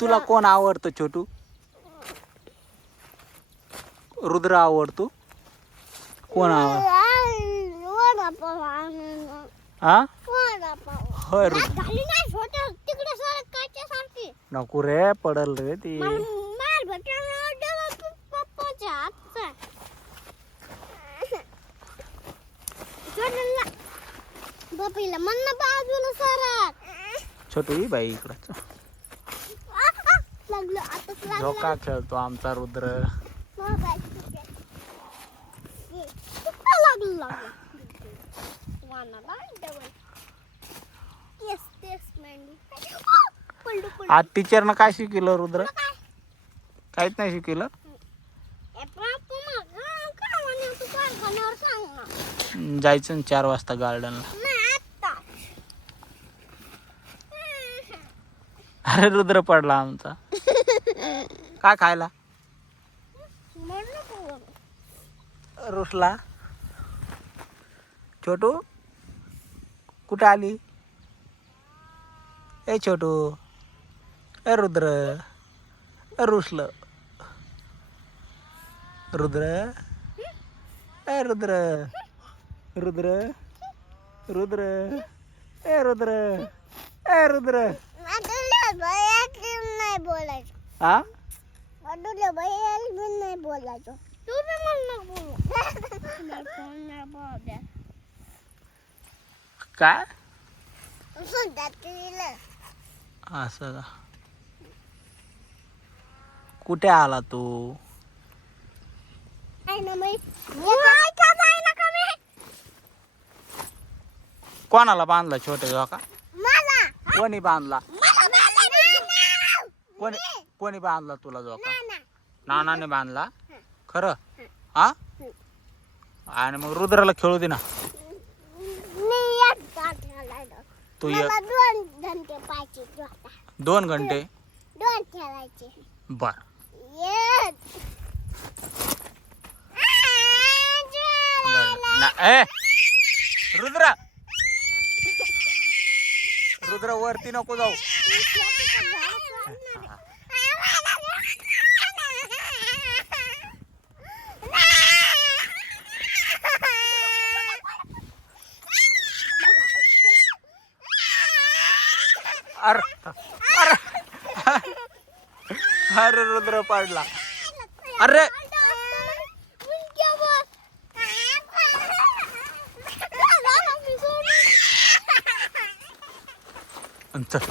तुला कोण आवडतं छोटू? रुद्र आवडतो? कोण आवड? हा होय नको रे, पडल रे ती. छोटू ही बाई इकडं झोका खेळतो आमचा रुद्र. आज टीचरनं काय शिकवलं रुद्र? काहीच नाही शिकवलं. जायचं ना 4 वाजता गार्डनला. अरे रुद्र पडला आमचा. काय खायला? रुसला. छोटू कुठे आली? ए छोटू, ए रुद्र, रुसलं. रुद्र, ए रुद्र, रुद्र, रुद्र, ए रुद्र, ए रुद्र. नाही बोलायचं. हा नाही बोलायचं. तू काय असं असं का? कुठे आला तू? कोणाला बांधला छोटे झोका? कोणी बांधला? कोणी बांधला तुला झोका? नानाने बांधला? खरं? हा आणि मग रुद्राला खेळू दे ना. तू 2 घंटे बर. रुद्र, रुद्र वरती नको जाऊ. अरे रुद्र पडला. अरे चल